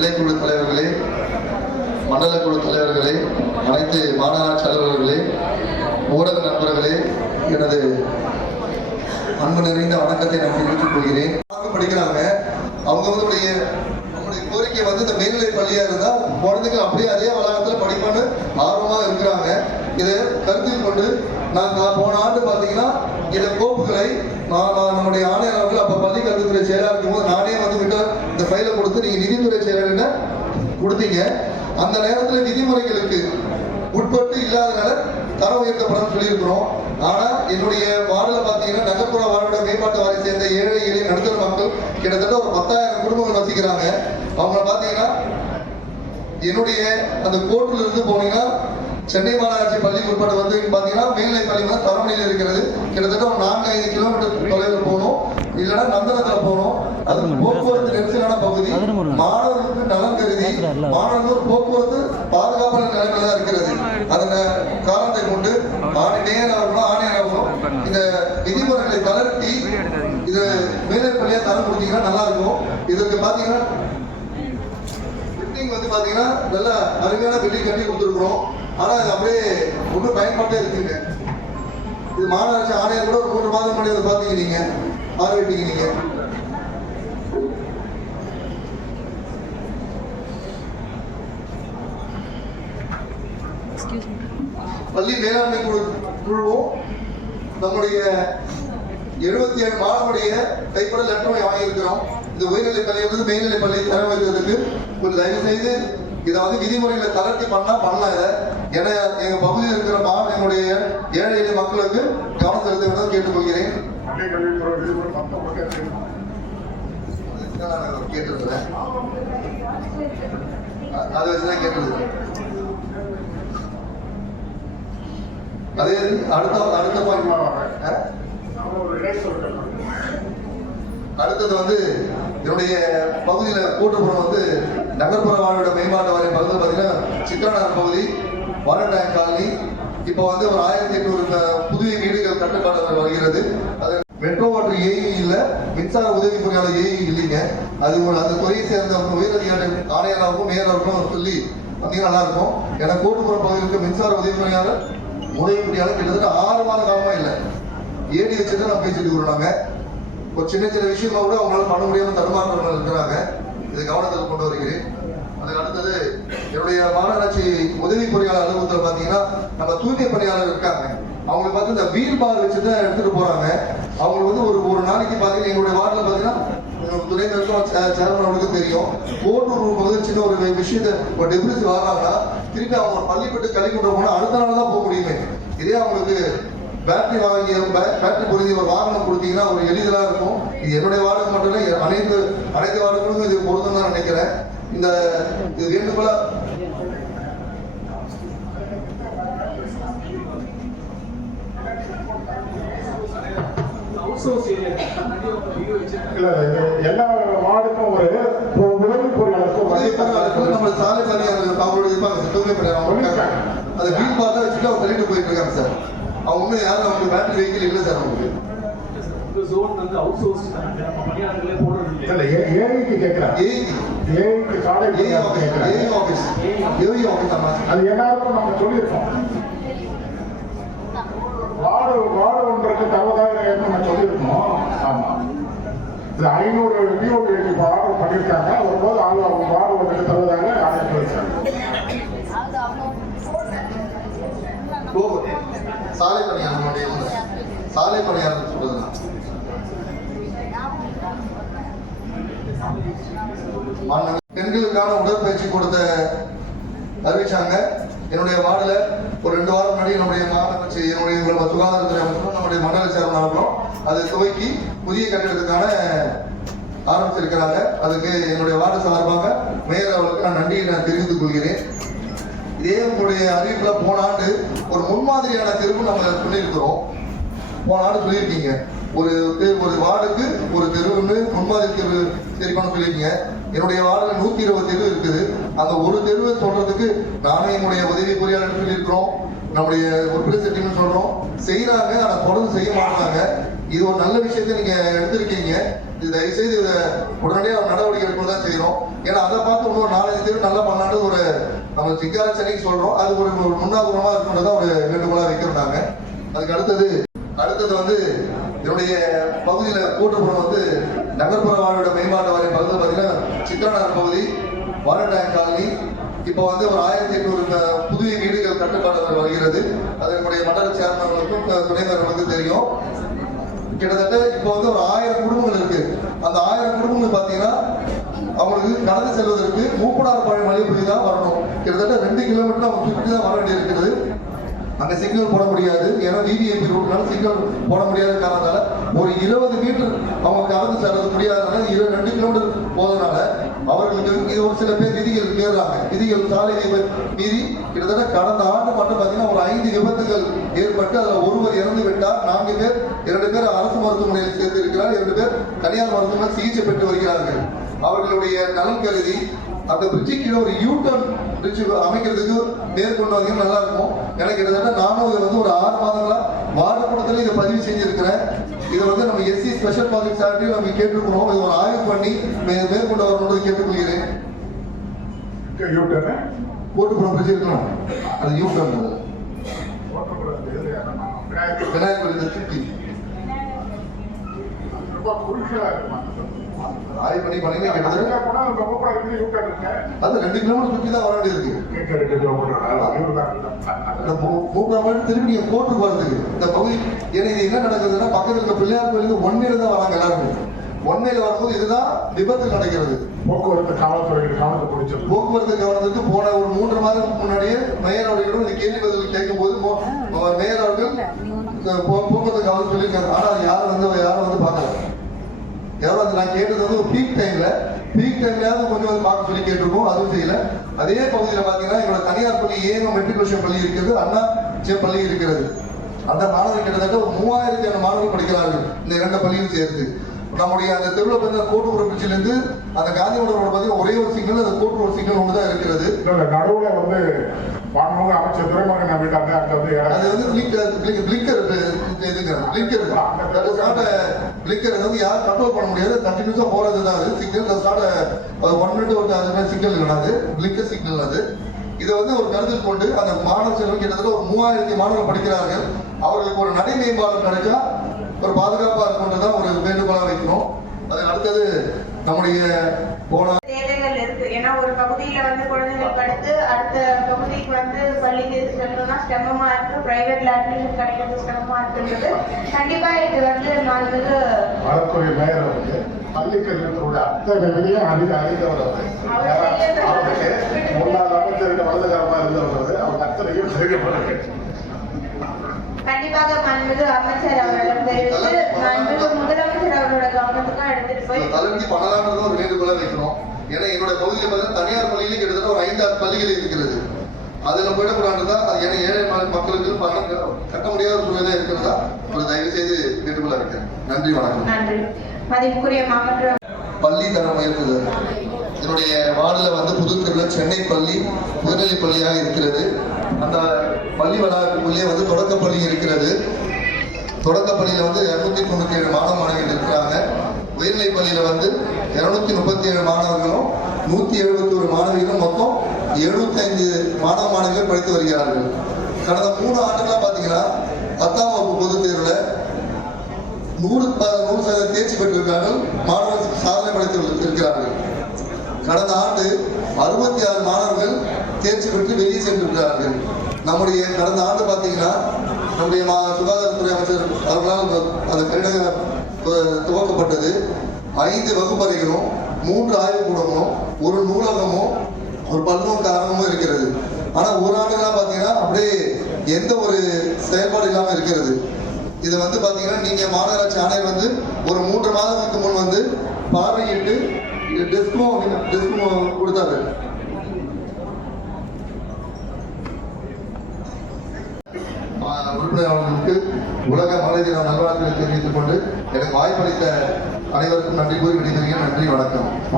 நிலைக்குழு தலைவர்களே, மண்டல குழு தலைவர்களே, அனைத்து மாநகராட்சி அலுவலர்களே, ஊடக நண்பர்களே, எனது அன்பு நிறைந்த வணக்கத்தை நான் தெரிவித்துக் கொள்கிறேன். படிக்கிறாங்க, அவங்க நம்முடைய கோரிக்கை இந்த மேல்நிலை பள்ளியா இருந்தா குழந்தைகள் அப்படியே அதே வளாகத்தில் படிப்பான்னு ஆர்வமாக இருக்கிறாங்க. இதை கருத்தில் கொண்டு நான் போன ஆண்டு பார்த்தீங்கன்னா இந்த கோப்புகளை நம்முடைய ஆணையர் அவர்கள் அப்ப பள்ளி கல்வித்துறை செயலாளர் இருக்கும்போது நானே விட்டு இந்த ஃபைலை கொடுத்து நீங்க நிதித்துறை செயலாளர்கிட்ட கொடுத்தீங்க. அந்த நேரத்தில் விதிமுறைகளுக்கு உட்பட்டு இல்லாதனால தரம் உயர்த்தப்படும் சொல்லியிருக்கிறோம். ஆனா என்னுடைய வார்டில் பார்த்தீங்கன்னா நகர்ப்புற வார்டோட மேம்பாட்டு வாரியை சேர்ந்த ஏழை எளிய நடுத்தர மக்கள் கிட்டத்தட்ட ஒரு 10,000 குடும்பங்கள் வசிக்கிறாங்க. அவங்கள பார்த்தீங்கன்னா என்னுடைய அந்த கோர்ட்டில் இருந்து போனீங்கன்னா சென்னை மாநகராட்சி பள்ளிக்கு உட்பட்டு பார்த்தீங்கன்னா மேல்நிலை பள்ளி தரமணியில் இருக்கிறது. கிட்டத்தட்ட ஒரு 4-5 கிலோமீட்டர் தொலைவில் போகணும், இல்லைன்னா நந்தனத்தில் போகணும். அது போக்குவரத்து நெரிசலான பகுதி. மாணவர்களுக்கு நலன் கருதி மாணவர்கள் போக்குவரத்து பாதுகாப்பான நிலைமையில தான் இருக்கிறது. அதன் காரணத்தை கொண்டு மேயர் அவர்களும் ஆணையர் அவர்களும் இந்த விதிமுறைகளை தளர்த்தி இது மேல்நிலை பள்ளியா தரம் கொடுத்தீங்கன்னா நல்லா இருக்கும். இதற்கு பார்த்தீங்கன்னா பாத்தீங்கன்னா நல்ல அருமையான பில்டிங் கட்டி கொடுத்துருக்கிறோம். ஆனா அது அப்படியே ஒன்றும் பயன்பாட்டே இருக்குங்க. இது மாநகராட்சி ஆணையர் கூட ஒரு 3 மாதம் முன்னாடி அதை பார்த்தீங்க, நீங்க பார்வையிட்டீங்க. நீங்க பள்ளி மேலாண்மை குழுவும் நம்முடைய 77 மாணவருடைய கைப்பட லெட்டரை வாங்கியிருக்கிறோம். இந்த உயர்நிலை பள்ளியிலிருந்து மேல்நிலை பள்ளியை தர வைக்கிறதுக்கு கொஞ்சம் தயவு செய்து இதை விதிமுறைகளை தளர்த்தி பண்ணலாம். இதை எங்க பகுதியில் இருக்கிற எங்களுடைய ஏழை எளிய மக்களுக்கு கவனம் செலுத்த வேண்டும் கேட்டுக்கொள்கிறேன். கேட்டிருக்கிறேன், அதை வச்சுதான் கேட்டிருக்கிறேன். அதே அடுத்த பாயிண்ட் அடுத்தது என்னுடைய பகுதியில் கூட்டுப்புறம் நகர்ப்புற வாழ்வோட மேம்பாட்டு வாரியம் பகுதியில் பார்த்தீங்கன்னா சித்ராநகர் பகுதி வாரட்டாயம் காலனி இப்போ ஒரு 1800 புதிய வீடுகள் கட்டுப்பாடு வருகிறது. அது மெட்ரோ வாட்டர் ஏஇ இல்லை, மின்சார உதவி பொறியாளர் ஏஇ இல்லைங்க. அது அந்த துறையை சேர்ந்த உயரதிகாரி ஆணையராகவும் மேயராகவும் சொல்லி பார்த்தீங்கன்னா நல்லா இருக்கும். ஏன்னா கூட்டுப்புறம் பகுதிக்கு மின்சார உதவி பொறியாளர் கிட்டத்தட்ட 6 மாத காலமா இல்லை. ஏடி வச்சுதான் நான் பேசிட்டு இருக்கிறோம். ஒரு சின்ன விஷயமா கூட அவங்களால பண்ண முடியாம தடுமாற்றங்கள் இருக்கிறாங்க. இதை கவனத்தில் கொண்டு வருகிறேன். அதுக்கு அடுத்தது என்னுடைய மாநகராட்சி உதவி பொறியாளர் அலுவலகத்தில் பார்த்தீங்கன்னா நம்ம தூய்மை பணியாளர் இருக்காங்க. அவங்களுக்கு பார்த்து இந்த வீல் பார் வச்சுதான் எடுத்துட்டு போறாங்க. அவங்களுக்கு ஒரு நாளைக்கு பார்த்தீங்கன்னா எங்களுடைய வார்டில் பார்த்தீங்கன்னா துணை சேர்மன் அவங்களுக்கு தெரியும். கோட்டூர் சின்ன ஒரு விஷயத்த ஒரு டெபிரிஸ் வராங்கன்னா திருப்பி அவங்க பள்ளிப்பட்டு கழிவுட்டு போனா அடுத்த நாள் தான் போக முடியுமே. இதே அவங்களுக்கு பேட்டரி பொருத்தி ஒரு வாகனம் கொடுத்தீங்கன்னா ஒரு எளிதலா இருக்கும். இது என்னுடைய வார்டுக்கு மட்டும் இல்லை, அனைத்து வார்டுகளுக்கும் இது பொருத்தம் தான் நினைக்கிறேன். இது வேண்டுகோள எல்லா வார்டுக்கும் ஒரு உதவி பொறியாளருக்கும் நம்ம சாலை பணியாளர்கள் அவங்களோட இருப்பாங்க. தூய்மை பணியாளர் அதை வீல் பார்த்தா வச்சுட்டு அவங்க தள்ளிட்டு போயிட்டு இருக்காங்க சார். அவங்க ஒன்றும் யாரும் அவங்களுக்கு பேட்டரி வெஹிக்கிள் இல்லை சார். அவங்களுக்கு அது எல்லாருக்கும் நம்ம சொல்லியிருக்கோம். வார்டு ஒன்றுக்கு 60,000 நம்ம சொல்லியிருக்கோம். ஆமா, இது 500 டிஓபிக்கு ஆர்டர் பண்ணியிருக்காங்க. வரும்போது அவங்க வார்டு ஒன்றுக்கு 60,000 ஆர்டர் சொல்லியிருக்காங்க. சாலை பணியாளர் சொல்றதுன்னா பெண்களுக்கான உடற்பயிற்சி கொடுத்த அறிவிச்சாங்க. என்னுடைய வார்டுல ஒரு 2 வாரம் முன்னாடி என்னுடைய சுகாதாரத்துறை அமைச்சரும் நம்முடைய மண்டல சேர்மன் அவர்களும் அதை துவக்கி புதிய கட்டிடத்துக்கான ஆரம்பிச்சிருக்கிறாங்க. அதுக்கு என்னுடைய வார்டு சார்பாக மேயர் அவர்களுக்கு நான் நன்றியை தெரிவித்துக் கொள்கிறேன். இதே உங்களுடைய அறிவிப்புல போன ஆண்டு ஒரு முன்மாதிரியான தெருவு நம்ம சொல்லியிருக்கிறோம். போன ஆண்டு சொல்லியிருக்கீங்க ஒரு வார்டுக்கு ஒரு தெருவுன்னு முன்மாதிரி தெரு சரி பண்ண சொல்லியிருக்கீங்க. என்னுடைய வார்டுல 120 தெரு இருக்குது. அந்த ஒரு தெருவை சொல்றதுக்கு நானே என்னுடைய உதவி பொறியாளர் சொல்லியிருக்கிறோம், நம்முடைய உறுப்பினர் செட்டின்னு சொல்றோம். செய்யறாங்க, ஆனா தொடர்ந்து செய்ய மாட்டாங்க. இது ஒரு நல்ல விஷயத்தை நீங்க எடுத்திருக்கீங்க. இது தயவுசெய்து இதை உடனடியாக நடவடிக்கை எடுக்கணும் தான் செய்யறோம். ஏன்னா அதை பார்த்து இன்னொரு 4-5 பேர் நல்லா பண்ணாண்டு ஒரு நம்ம சிங்காரச்சனைக்கு சொல்றோம். அது ஒரு முன்னாபுரமா இருக்குன்றதான் ஒரு வேண்டுகோளா வைக்கிறோம் நாங்க. அதுக்கு அடுத்தது வந்து என்னுடைய பகுதியில் கூட்டுப்புறம் வந்து நகர்ப்புற வாழ்விட மேம்பாட்டு வாரிய பகுதியில் பார்த்தீங்கன்னா சித்ராநகர் பகுதி, வாட்டர் டேங்க் காலனி, இப்போ வந்து ஒரு 1800 புதிய வீடுகள் கட்டுப்பாடு வருகிறது. அது என்னுடைய மண்டல சேர்மர்களுக்கும் துணைவர்களுக்கும் தெரியும். கிட்டத்தட்ட இப்போ வந்து ஒரு 1000 குடும்பங்கள் இருக்கு. அந்த 1000 குடும்பங்கள் பார்த்தீங்கன்னா அவங்களுக்கு கடந்து செல்வதற்கு மூப்பனார் பழைய மலைப்பகுதி தான் வரணும். கிட்டத்தட்ட 2 கிலோமீட்டர் அவங்க சுற்றி தான் வர வேண்டி இருக்கிறது. அங்க சிக்னல் போட முடியாது. ஏன்னா விவிஐபி ரூட்னால சிக்னல் போட முடியாத காரணத்தால ஒரு 20 மீட்டர் அவங்க கடந்து செல்ல முடியாதனால 2 கிலோமீட்டர் போதனால அவர்களுக்கு இது ஒரு சில பேர் விதிகள் மீறாங்க. விதிகள் சாலை மீறி கிட்டத்தட்ட கடந்த ஆண்டு மட்டும் பார்த்தீங்கன்னா ஒரு 5 விபத்துகள் ஏற்பட்டு அதில் ஒருவர் இறந்து விட்டார். 4 பேர், 2 பேர் அரசு மருத்துவமனையில் சேர்த்து இருக்கிறார், 2 பேர் தனியார் மருத்துவமனையில் சிகிச்சை பெற்று வருகிறார்கள். அவர்களுடைய நலன் கருதி அந்த பிரிட்ஜுக்கு கீழே ஒரு யூட்டர்ன் பிரிட்ஜ் அமைக்கிறதுக்கு மேற்கொண்டு வந்தீங்கன்னா நல்லா இருக்கும். எனக்கு கிட்டத்தட்ட நானும் இதை வந்து ஒரு 6 மாதங்களா வார்டு கூட்டத்தில் இதை பதிவு செஞ்சிருக்கிறேன். இதை வந்து நம்ம எஸ்சி ஸ்பெஷல் ப்ராஜெக்ட் சார்ட்டையும் நம்ம கேட்டுருக்கணும். இது ஒரு ஆய்வு பண்ணி மேற்கொண்டு வரணும்னு கேட்டுக்கொள்கிறேன். கோட்டுப்புறம் பிரிட்ஜ் இருக்கணும், அது யூட்டர்ன் விநாயகர் சுற்றி ஆய்வு பண்ணி பண்ணீங்கன்னா கிட்டத்தட்ட அது 2 கிலோமீட்டர் சுற்றி தான் வர வேண்டியது இருக்கு. திரும்பி நீங்க கோட்டுக்கு வரதுக்கு இந்த பகுதி ஏன்னா இது என்ன நடக்குதுன்னா பக்கத்தில் இருக்க பிள்ளையார் கோயிலுக்கு ஒன்மையில தான் வராங்க எல்லாருமே. ஒன்மையில வரும்போது இதுதான் விபத்து நடக்கிறது. போக்குவரத்து கவனத்துக்கு போன ஒரு 3 மாதம் முன்னாடியே மேயர் அவர்களிடம் இந்த கேள்வி பதில் கேட்கும் போது மேயர் அவர்கள் போக்குவரத்து கவனம் சொல்லியிருக்காங்க. ஆனா யாரும் வந்து பார்க்கல. யாரும் அது நான் கேட்டது வந்து ஒரு பீக் டைம்லயாவது கொஞ்சம் வந்து பார்க்க சொல்லி கேட்டிருக்கோம், அதுவும் செய்யல. அதே பகுதியில் பார்த்தீங்கன்னா எங்களோட தனியார் பள்ளி ஏஎம் மெட்ரிகுலேஷன் பள்ளி இருக்கிறது, அண்ணா பள்ளி இருக்கிறது. அந்த மாணவர்கள் கிட்டத்தட்ட ஒரு 3000 மாணவர்கள் படிக்கிறார்கள் இந்த 2 பள்ளியும் சேர்த்து. நம்முடைய அந்த தெருவில் பார்த்தீங்கன்னா கோட்டுப்புறம் பிரிட்ஜிலிருந்து அந்த காந்தி மண்டபம் பார்த்தீங்கன்னா ஒரே ஒரு சிக்னல், அந்த கோட்டுப்புறம் சிக்னல் ஒன்று தான் இருக்கிறது. நடுவில் வந்து அமைச்சர் துறைமுகம் நம்பிட்டாங்க. அது வந்து பிளிக்கர் வந்து யாரும் கண்ட்ரோல் பண்ண முடியாது. கண்டினியூஸா போறது தான் அது சிக்னல். 1 மினிட் ஒரு சிக்னல் கிடையாது, பிளிக்கர் சிக்னல். அது இதை வந்து ஒரு கருத்தில் கொண்டு அந்த மாணவ செல்வம் கிட்டத்தட்ட ஒரு 3000 மாணவர்கள் படிக்கிறார்கள். அவர்களுக்கு ஒரு நடை மேம்பாடு கிடைச்சா ஒரு பாதுகாப்பா இருக்கும்ன்றதான் ஒரு வேண்டுகோளா வைக்கணும். அதுக்கு அடுத்தது நம்முடைய தேவைகள் இருக்கு. ஏன்னா ஒரு பகுதியில வந்து குழந்தைகள் படித்து அடுத்த பகுதிக்கு வந்து பள்ளிக்கு செல்லணும்னா சிரமமா இருக்கு. பிரைவேட்ல அட்மிஷன் கிடைக்கிறது சிரமமா இருக்குன்றது கண்டிப்பா இது வந்து மாண்புமிகு வளர்த்துறை மேயர் வந்து பள்ளிக்கல்வித்துறை அத்தனை விதியும் அறிந்தவர் அவருக்கு முன்னாள் அமைச்சருக்கு வலதுகாரமா இருந்தவர். அவங்க அத்தனையும் தெரிவிக்கப்படுது. கண்டிப்பாக மாண்புமிகு அமைச்சர் அவர்களிடம் தெரிவித்து மாண்புமிகு முதலமைச்சர் அவரோட கவனத்துக்கும் எடுத்துட்டு போய் தலைவலி பண்ணலாம்ன்றது ஒரு வேண்டுகோளா வைக்கணும். ஏன்னா என்னோட பகுதியில் பார்த்தீங்கன்னா தனியார் பள்ளியிலே கிட்டத்தட்ட ஒரு 5-6 பள்ளிகள் இருக்கிறது. அதுல போயிடக்கூடாதுதான். அது ஏன்னா ஏழை மக்களுக்கு பணம் கட்ட முடியாத சூழ்நிலை இருக்கிறதா ஒரு தயவு செய்து வேண்டுகோளா வைக்கிறேன். நன்றி, வணக்கம். நன்றி. மதிப்புக்குரிய மாவட்ட பள்ளி தரம் உயர்த்துதல். என்னுடைய வார்டில் வந்து புதுத்தெருவில் சென்னை பள்ளி உயர்நிலை பள்ளியாக இருக்கிறது. அந்த பள்ளி வளாகத்துக்குள்ளே வந்து தொடக்கப்பள்ளி இருக்கிறது. தொடக்கப்பள்ளியில் வந்து 297 மாணவ மாணவிகள் இருக்கிறாங்க. உயர்நிலை பள்ளியில் வந்து 237 மாணவர்களும் 171 மாணவிகளும் மொத்தம் 75 மாணவ மாணவிகள் படித்து வருகிறார்கள். கடந்த 3 ஆண்டுகளாக பார்த்தீங்கன்னா 10ஆம் வகுப்பு பொதுத் தேர்வில் 100% தேர்ச்சி பெற்றிருக்கிறார்கள். மாணவர்கள் சாதனை படைத்து இருக்கிறார்கள். கடந்த ஆண்டு 66 மாணவர்கள் தேர்ச்சி பெற்று வெளியே சென்றிருக்கிறார்கள். நம்முடைய கடந்த ஆண்டு பார்த்தீங்கன்னா நம்முடைய சுகாதாரத்துறை அமைச்சர் அவர்களால் அந்த கட்டிடம் துவக்கப்பட்டது. 5 வகுப்பறைகளும் 3 ஆய்வுக்கூடமும் 1 நூலகமும் ஒரு பல்நோக்காரமும் இருக்கிறது. ஆனால் ஒரு ஆண்டுகளாக பார்த்தீங்கன்னா அப்படியே எந்த ஒரு செயல்பாடு இல்லாமல் இருக்கிறது. இது வந்து பார்த்தீங்கன்னா நீங்கள் மாநகராட்சி ஆணையர் வந்து ஒரு 3 மாதங்களுக்கு முன் வந்து பார்வையிட்டு டெஸ்கும் கொடுத்தாரு. உறுப்பினர் அவர்களுக்கு உலக மகளிர் தின நல்வாழ்த்துக்களை தெரிவித்துக் கொண்டு எனக்கு வாய்ப்பளித்த அனைவருக்கும் நன்றி கூறி விடைபெறுகிறேன். நன்றி, வணக்கம்.